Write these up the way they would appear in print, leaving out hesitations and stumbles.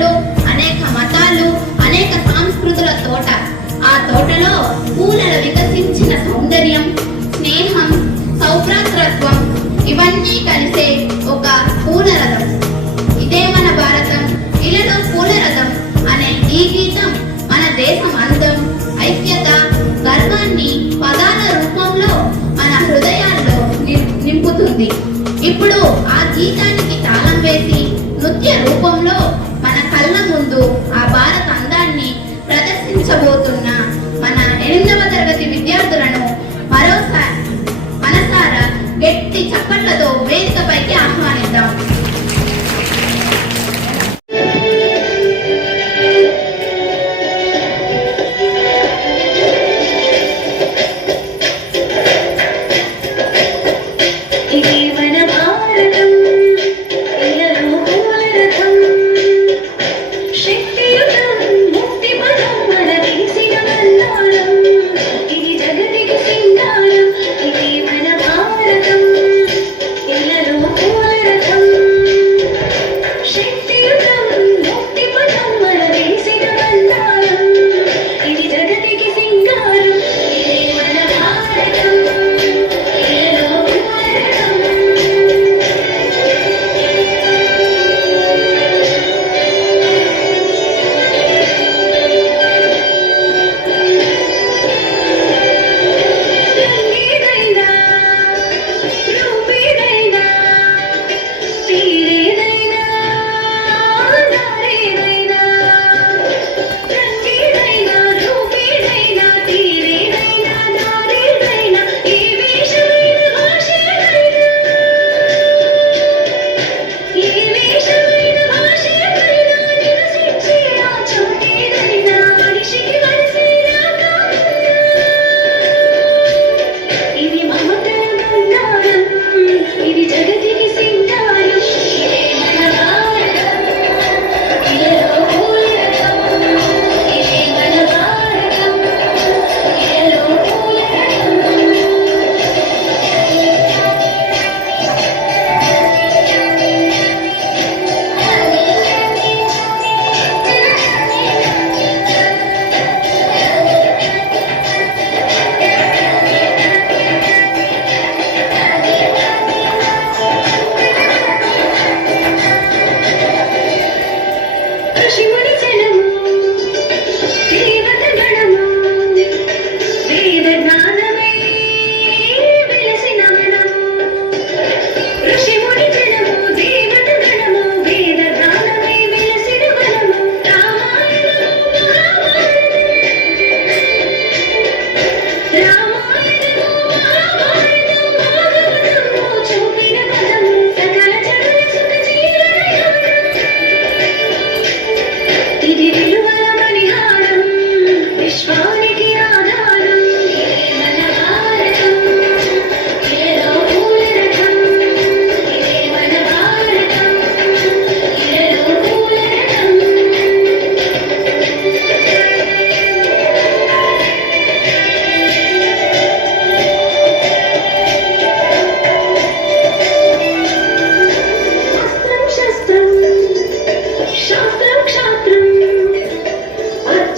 భాషలు, అనేక మతాలు, అనేక సంస్కృతుల తోట. ఆ తోటలో పూలల వికసించిన సౌందర్యం, స్నేహం, సౌభ్రాతృత్వం ఇవన్నీ కలిసే ఒక పూలరథం. ఇదే మన భారతం, ఇలలో పూలరథం అనే ఈ గీతం మన దేశం అందం, ఐక్యత, గర్వాన్ని పదాల రూపంలో మన హృదయాల్లో నింపుతుంది. ఇప్పుడు ఆ గీతానికి తాళం వేసి నృత్య రూపంలో మన కళ్ళ ముందు ఆ భారత అందాన్ని ప్రదర్శించబోతున్న మన 8వ తరగతి విద్యార్థులను మరోసారి మనసారా గట్టి చప్పట్లతో వేదికపైకి ఆహ్వానిద్దాం.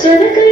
Jana